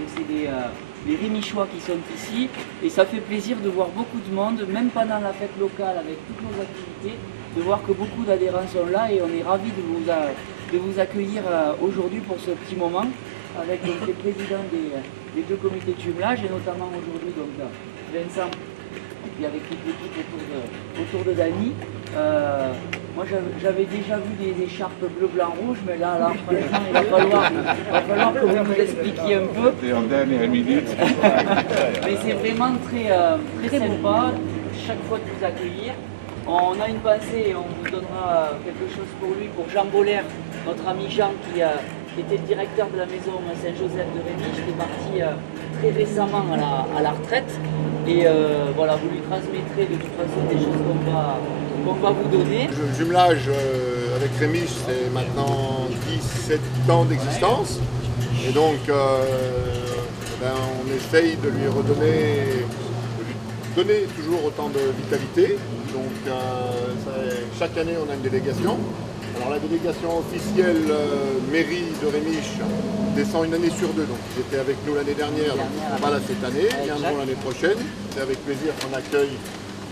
donc c'est les Rémichois qui sont ici, et ça fait plaisir de voir beaucoup de monde, même pendant la fête locale avec toutes nos activités, de voir que beaucoup d'adhérents sont là, et on est ravis de vous accueillir aujourd'hui pour ce petit moment, avec donc, les présidents des deux comités de jumelage, et notamment aujourd'hui donc Vincent, et puis avec toute l'équipe autour de Dany. Moi j'avais déjà vu des écharpes bleu, blanc, rouge, mais là franchement il va falloir que vous nous expliquiez un peu. C'est en dernière minute. Mais c'est vraiment très sympa, chaque fois de vous accueillir. On a une pensée et on vous donnera quelque chose pour lui, pour Jean Boller, notre ami Jean qui était le directeur de la maison Saint-Joseph de Rémiche, qui est parti très récemment à la retraite. Et voilà, vous lui transmettrez de toute façon des choses qu'on va vous donner. Le jumelage avec Rémiche, c'est maintenant 17 ans d'existence. Et donc, on essaye de lui donner toujours autant de vitalité. Donc, chaque année, on a une délégation. Alors, la délégation officielle mairie de Rémiche descend une année sur deux. Donc, ils étaient avec nous l'année dernière, donc ils sont pas là cette année. Ils viendront l'année prochaine. C'est avec plaisir qu'on accueille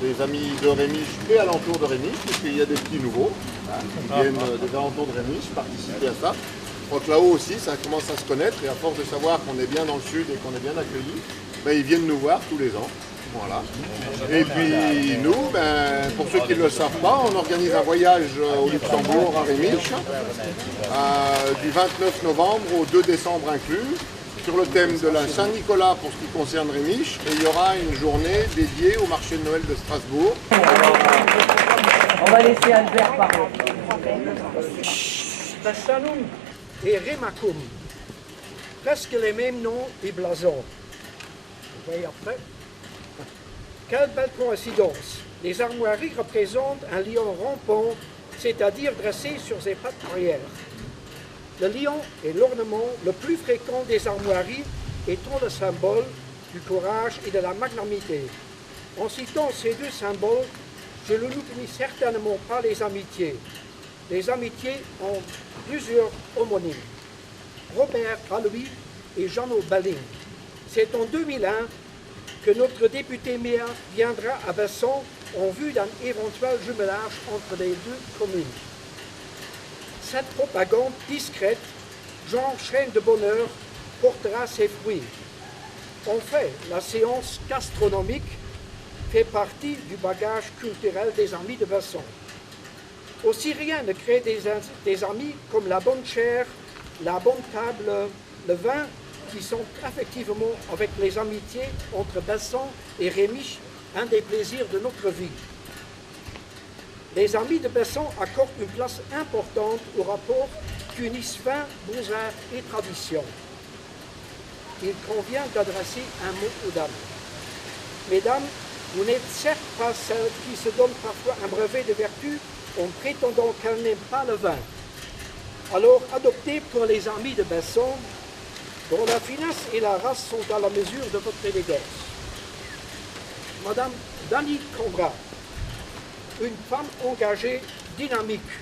des amis de Rémiche et alentours de Rémiche, puisqu'il y a des petits nouveaux qui viennent des alentours de Rémiche participer à ça. Donc là-haut aussi, ça commence à se connaître, et à force de savoir qu'on est bien dans le sud et qu'on est bien accueillis, ils viennent nous voir tous les ans. Voilà. Et puis nous, pour ceux qui ne le savent pas, on organise un voyage au Luxembourg, à Rémiche, du 29 novembre au 2 décembre inclus, sur le thème de la Saint-Nicolas pour ce qui concerne Rémiche, et il y aura une journée dédiée au marché de Noël de Strasbourg. On va laisser Albert parler. Bassanum et Remacum, presque les mêmes noms et blasons. Vous voyez après? Quelle belle coïncidence! Les armoiries représentent un lion rampant, c'est-à-dire dressé sur ses pattes arrière. Le lion est l'ornement le plus fréquent des armoiries, étant le symbole du courage et de la magnanimité. En citant ces deux symboles, je ne n'oublie certainement pas les amitiés. Les amitiés ont plusieurs homonymes. Robert Allouis et Jeannot Balling. C'est en 2001 que notre député maire viendra à Besson en vue d'un éventuel jumelage entre les deux communes. Cette propagande discrète, genre chaîne de bonheur, portera ses fruits. En fait, la séance gastronomique fait partie du bagage culturel des amis de Besson. Aussi rien ne crée des amis comme la bonne chair, la bonne table, le vin, qui sont effectivement, avec les amitiés entre Besson et Rémiche, un des plaisirs de notre vie. Les amis de Besson accordent une place importante au rapport qu'unissent fin, beaux-arts et tradition. Il convient d'adresser un mot aux dames. Mesdames, vous n'êtes certes pas celles qui se donnent parfois un brevet de vertu en prétendant qu'elles n'aiment pas le vin. Alors adoptez pour les amis de Besson, dont la finesse et la race sont à la mesure de votre élégance. Madame Dany Combra, une femme engagée, dynamique.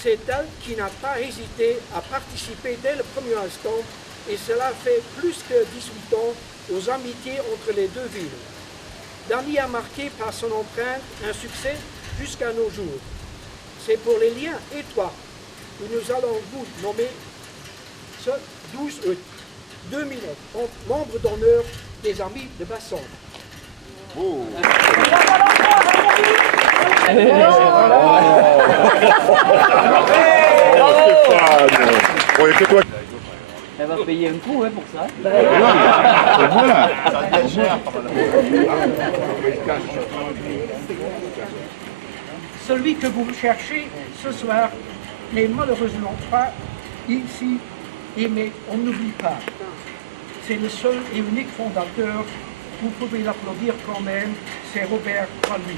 C'est elle qui n'a pas hésité à participer dès le premier instant, et cela fait plus que 18 ans aux amitiés entre les deux villes. Dany a marqué par son empreinte un succès jusqu'à nos jours. C'est pour les liens étroits que nous allons vous nommer ce 12 août 2009 membre d'honneur des amis de Besson. Oh. Elle va payer un coup pour ça. Voilà. Celui que vous cherchez ce soir n'est malheureusement pas ici, mais on n'oublie pas. C'est le seul et unique fondateur. Vous pouvez l'applaudir quand même, c'est Robert Allouis.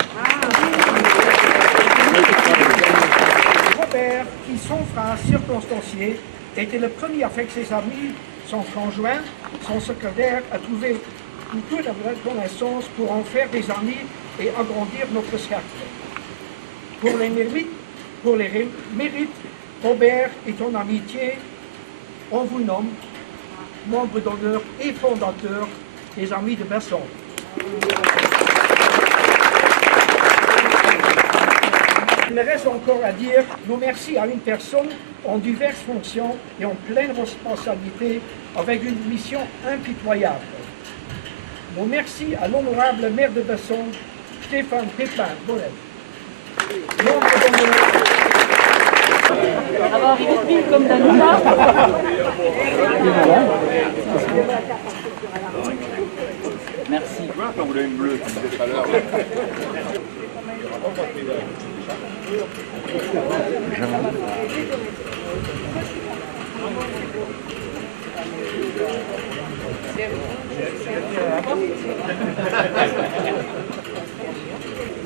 Robert, qui son frère circonstancié, était le premier avec ses amis, son conjoint, son secrétaire, à trouver une peu de connaissance pour en faire des amis et agrandir notre cercle. Pour les mérites, Robert et ton amitié, on vous nomme membre d'honneur et fondateur des Amis de Besson. Il me reste encore à dire nos merci à une personne en diverses fonctions et en pleine responsabilité avec une mission impitoyable. Nos merci à l'honorable maire de Besson, Stéphane Pépin-Bollet. Ça va arriver pile comme Danuta. Merci. Quand vous avez une bleue, c'est tout à l'heure.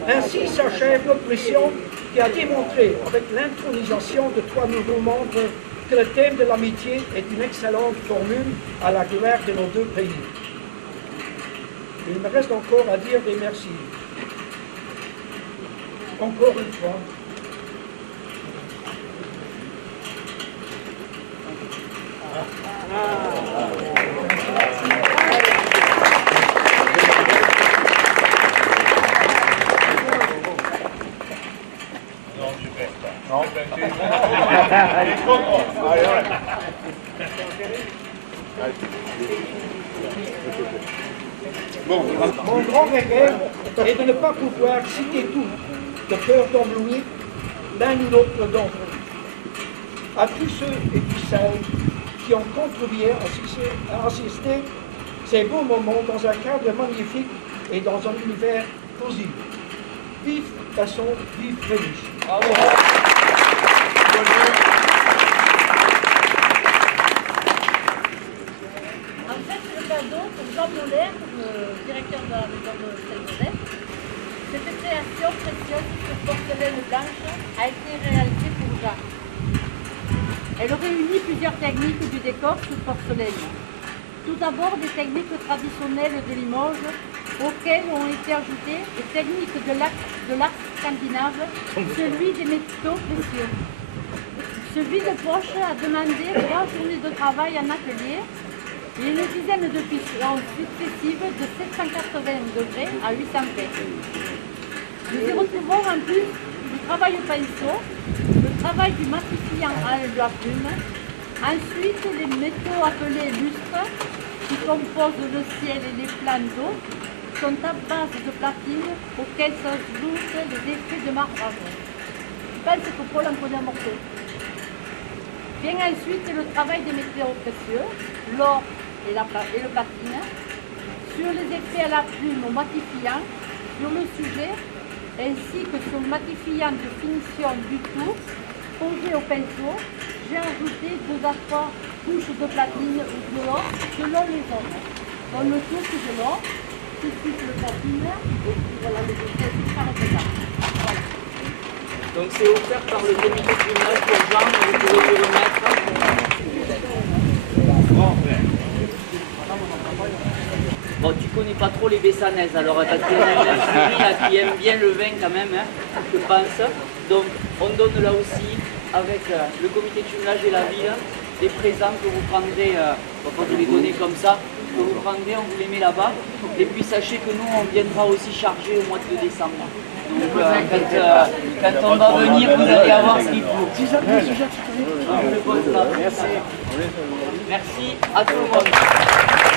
Ainsi s'achève notre mission qui a démontré, avec l'intronisation de 3 nouveaux membres, que le thème de l'amitié est une excellente formule à la gloire de nos 2 pays. Il me reste encore à dire des merci. Encore une fois. Mon grand regret est de ne pas pouvoir citer tout, de peur d'emblouir l'un ou l'autre d'entre eux. À tous ceux et toutes celles qui ont contribué à assister ces beaux moments dans un cadre magnifique et dans un univers cosy. Vive Besson, vive Rémiche. En fait, c'est le cadeau pour Jean Moller, directeur de la maison de Saint-Joseph. Cette création précieuse sur porcelaine blanche a été réalisée pour Jacques. Elle réunit plusieurs techniques du décor sur porcelaine. Tout d'abord, des techniques traditionnelles de Limoges, auxquelles ont été ajoutées des techniques de l'art scandinave, celui des métaux précieux. Celui de poche a demandé 3 journées de travail en atelier et une dizaine de puissances successives de 780 degrés à 800 faits. Nous y retrouvons en plus du travail au pinceau, le travail du matifiant à la plume, ensuite les métaux appelés lustres qui composent le ciel et les plans d'eau sont à base de platine auxquelles s'ajoutent les effets de marbrage. Je pense que Paul en connaît un morceau. Vient ensuite le travail des métaux précieux, l'or et le platine, sur les effets à la plume au matifiant, sur le sujet, ainsi que sur le matifiant de finition du tout, posé au pinceau. J'ai ajouté 2 à 3 couches de platine ou de l'or selon les zones. Dans le tout de l'or, tout de suite le platine, et puis voilà le détail qui s'arrête là. Voilà. Donc c'est offert par le comité de gymnase pour Jean, vous pouvez le remettre. Bon, tu connais pas trop les Bessanaises, alors t'as une jury qui aime bien le vin quand même, hein, je pense. Donc on donne là aussi, avec le comité de jumelage et la ville, des présents que vous prendrez, on va pas vous les donner comme ça, que vous prendrez, on vous les met là-bas. Et puis sachez que nous, on viendra aussi charger au mois de décembre. Donc quand on va venir, vous allez avoir ce qu'il faut. Merci. Merci à tout le monde.